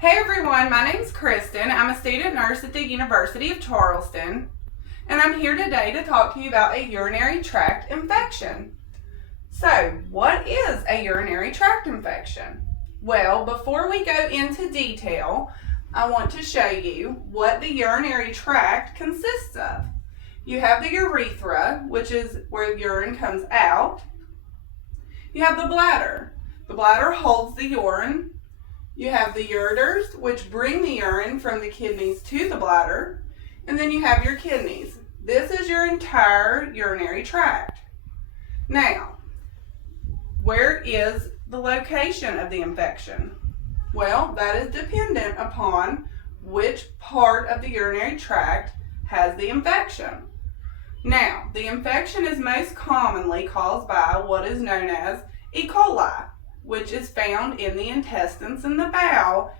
Hey everyone, my name is Kristen. I'm a student nurse at the University of Charleston, and I'm here today to talk to you about a urinary tract infection. So, what is a urinary tract infection? Well, before we go into detail, I want to show you what the urinary tract consists of. You have the urethra, which is where urine comes out. You have the bladder. The bladder holds the urine. You have the ureters, which bring the urine from the kidneys to the bladder. And then you have your kidneys. This is your entire urinary tract. Now, where is the location of the infection? Well, that is dependent upon which part of the urinary tract has the infection. Now, the infection is most commonly caused by what is known as E. coli, which is found in the intestines and the bowel.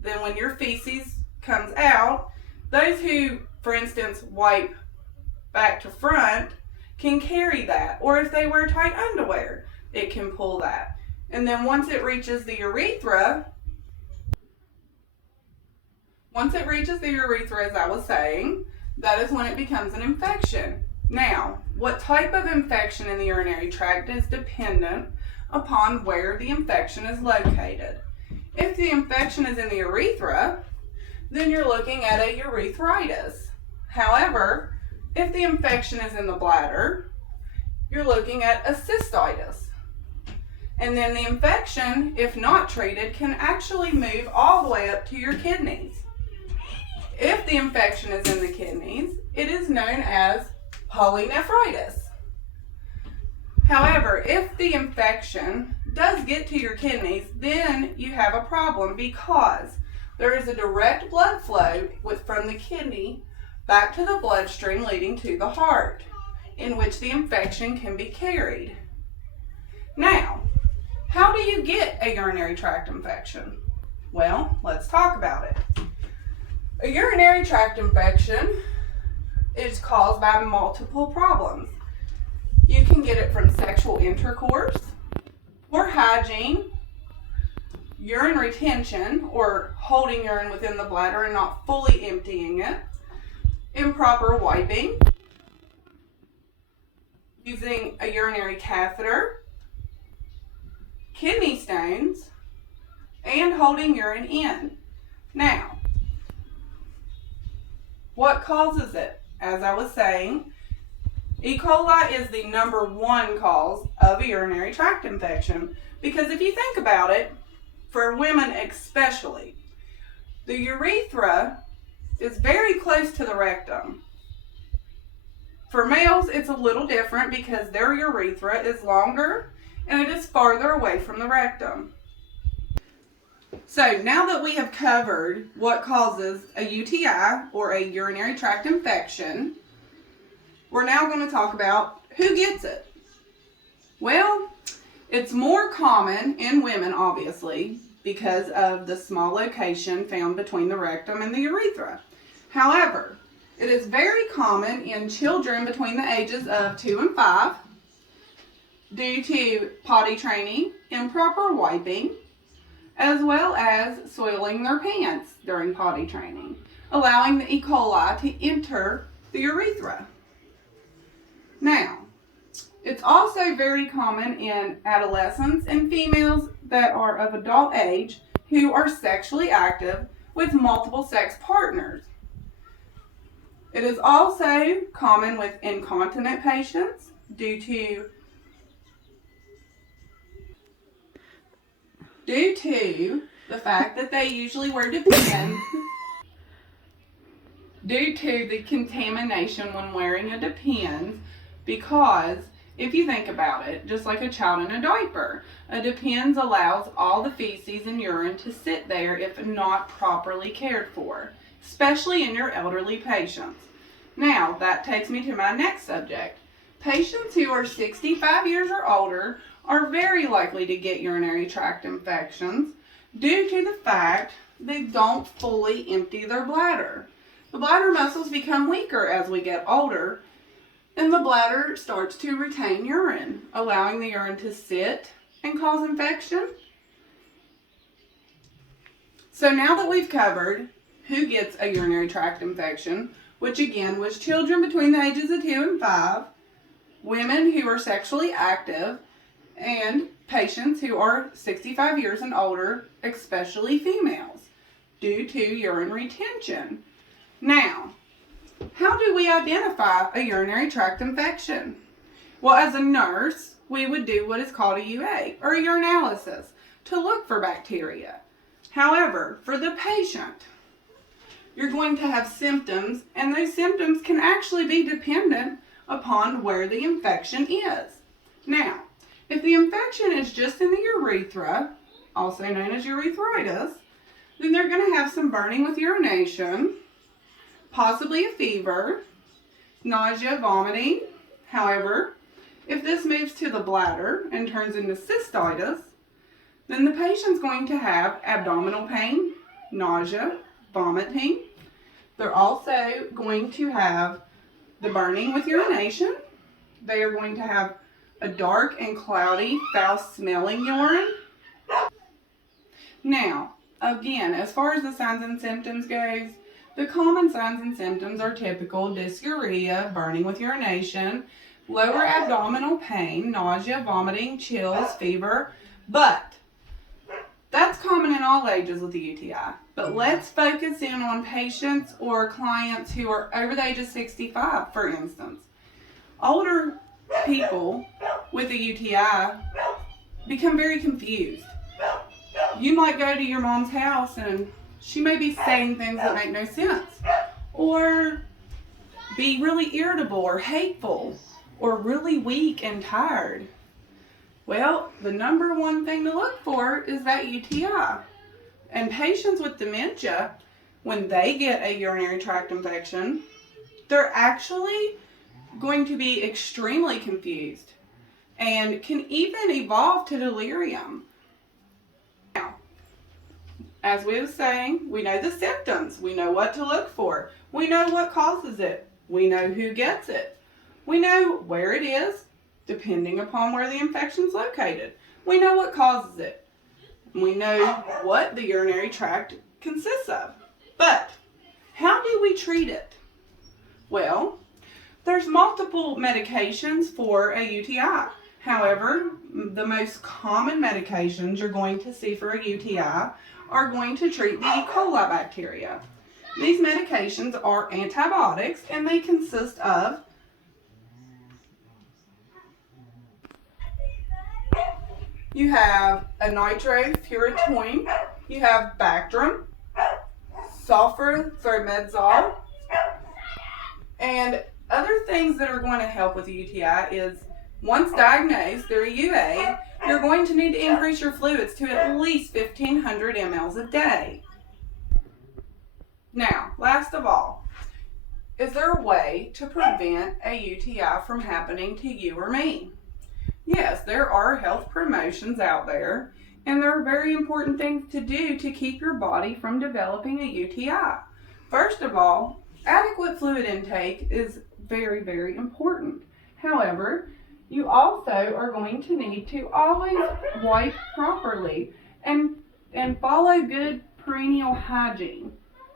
Then when your feces comes out, those who, for instance, wipe back to front can carry that. Or if they wear tight underwear, it can pull that. And then once it reaches the urethra, as I was saying, that is when it becomes an infection. Now, what type of infection in the urinary tract is dependent upon where the infection is located. If the infection is in the urethra, then you're looking at a urethritis. However, if the infection is in the bladder, you're looking at a cystitis. And then the infection, if not treated, can actually move all the way up to your kidneys. If the infection is in the kidneys, it is known as polynephritis. However, if the infection does get to your kidneys, then you have a problem because there is a direct blood flow from the kidney back to the bloodstream leading to the heart, in which the infection can be carried. Now, how do you get a urinary tract infection? Well, let's talk about it. A urinary tract infection is caused by multiple problems. You can get it from sexual intercourse, poor hygiene, urine retention, or holding urine within the bladder and not fully emptying it, improper wiping, using a urinary catheter, kidney stones, and holding urine in. Now, what causes it? As I was saying, E. coli is the #1 cause of a urinary tract infection because if you think about it, for women especially, the urethra is very close to the rectum. For males, it's a little different because their urethra is longer and it is farther away from the rectum. So now that we have covered what causes a UTI or a urinary tract infection, we're now going to talk about who gets it. Well, it's more common in women, obviously, because of the small location found between the rectum and the urethra. However, it is very common in children between the ages of 2 and 5 due to potty training, improper wiping, as well as soiling their pants during potty training, allowing the E. coli to enter the urethra. Now, it's also very common in adolescents and females that are of adult age who are sexually active with multiple sex partners. It is also common with incontinent patients due to the fact that they usually wear Depends due to the contamination when wearing a Depends, because if you think about it, just like a child in a diaper, a Depends allows all the feces and urine to sit there if not properly cared for, especially in your elderly patients. Now, that takes me to my next subject. Patients who are 65 years or older are very likely to get urinary tract infections due to the fact they don't fully empty their bladder. The bladder muscles become weaker as we get older, and the bladder starts to retain urine, allowing the urine to sit and cause infection. So now that we've covered who gets a urinary tract infection, which again was children between the ages of 2 and 5, women who are sexually active, and patients who are 65 years and older, especially females, due to urine retention. Now, how do we identify a urinary tract infection? Well, as a nurse, we would do what is called a UA, or a urinalysis, to look for bacteria. However, for the patient, you're going to have symptoms, and those symptoms can actually be dependent upon where the infection is. Now, if the infection is just in the urethra, also known as urethritis, then they're going to have some burning with urination, possibly a fever, nausea, vomiting. However, if this moves to the bladder and turns into cystitis, then the patient's going to have abdominal pain, nausea, vomiting. They're also going to have the burning with urination. They are going to have a dark and cloudy, foul-smelling urine. Now, again, as far as the signs and symptoms goes, the common signs and symptoms are typical dysuria, burning with urination, lower abdominal pain, nausea, vomiting, chills, fever, but that's common in all ages with the UTI. But let's focus in on patients or clients who are over the age of 65, for instance. Older people with a UTI become very confused. You might go to your mom's house and she may be saying things that make no sense, or be really irritable or hateful, or really weak and tired. Well, the number one thing to look for is that UTI. And patients with dementia, when they get a urinary tract infection, they're actually going to be extremely confused and can even evolve to delirium. Now, as we were saying, we know the symptoms. We know what to look for. We know what causes it. We know who gets it. We know where it is, depending upon where the infection is located. We know what causes it. We know what the urinary tract consists of. But how do we treat it? Well, there's multiple medications for a UTI. However, the most common medications you're going to see for a UTI are going to treat the E. coli bacteria. These medications are antibiotics, and they consist of you have a nitrofuratoin, you have Bactrim, sulfamethoxazole, and other things that are going to help with the UTI is, once diagnosed through a UA, you're going to need to increase your fluids to at least 1,500 mLs a day. Now, last of all, is there a way to prevent a UTI from happening to you or me? Yes, there are health promotions out there, and there are very important things to do to keep your body from developing a UTI. First of all, adequate fluid intake is very, very important. However, you also are going to need to always wipe properly and follow good perineal hygiene.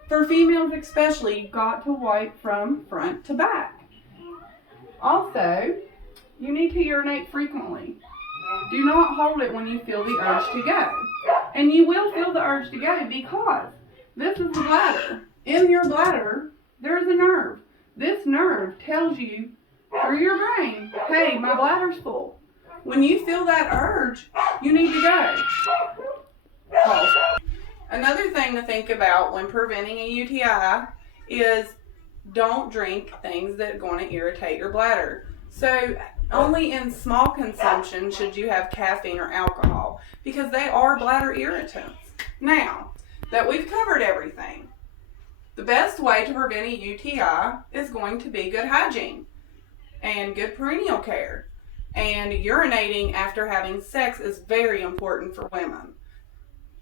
For females especially, you've got to wipe from front to back. Also, you need to urinate frequently. Do not hold it when you feel the urge to go. And you will feel the urge to go because this is the bladder. In your bladder, there is a nerve. This nerve tells you through your brain, hey, my bladder's full. When you feel that urge, you need to go. Pause. Another thing to think about when preventing a UTI is don't drink things that are going to irritate your bladder. So only in small consumption should you have caffeine or alcohol, because they are bladder irritants. Now that we've covered everything, the best way to prevent a UTI is going to be good hygiene and good perineal care. And urinating after having sex is very important for women.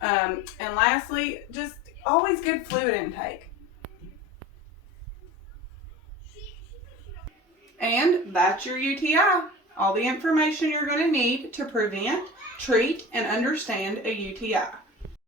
And lastly, just always good fluid intake. And that's your UTI. All the information you're going to need to prevent, treat, and understand a UTI.